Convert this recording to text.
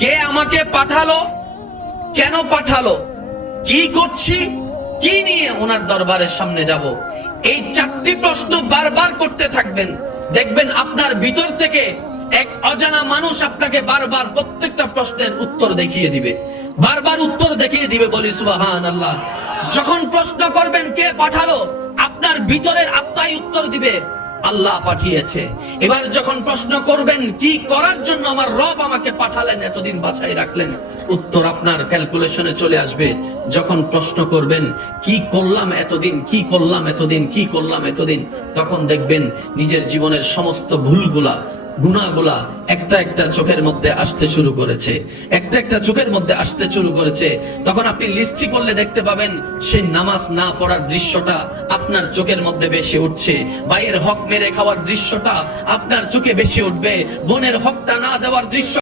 কে আমাকে পাঠালো, কেন পাঠালো, কি করছি, কি নিয়ে ওনার দরবারের সামনে যাব, এই চারটি প্রশ্ন বারবার করতে থাকবেন। দেখবেন আপনার ভিতর থেকে এক অজানা মানুষ আপনাকে বারবার প্রত্যেকটা প্রশ্নের উত্তর দেখিয়ে দিবে, বারবার উত্তর দেখিয়ে দিবে। বলি সুবহানাল্লাহ। যখন প্রশ্ন করবেন কে পাঠালো, আপনার ভিতরের আত্মাই উত্তর দিবে আল্লাহ পাঠিয়েছে। এবার যখন প্রশ্ন করবেন কি করার জন্য আমার রব আমাকে পাঠালেন, এতদিন বাছাই রাখলেন, উত্তর আপনার ক্যালকুলেশনে চলে আসবে। যখন প্রশ্ন করবেন কি করলাম এতদিন, কি করলাম এতদিন, কি করলাম এতদিন, তখন দেখবেন নিজের জীবনের সমস্ত ভুলগুলা, গুনাহগুলা একটা একটা চোখের মধ্যে আসতে শুরু করেছে, একটা একটা চোখের মধ্যে আসতে শুরু করেছে। তখন আপনি লিস্টি করলে দেখতে পাবেন সেই নামাজ না পড়ার দৃশ্যটা আপনার চোখের মধ্যে বেশি উঠছে, ভাইয়ের হক মেরে খাওয়ার দৃশ্যটা আপনার চোখে বেশি উঠবে, বোনের হকটা না দেওয়ার দৃশ্য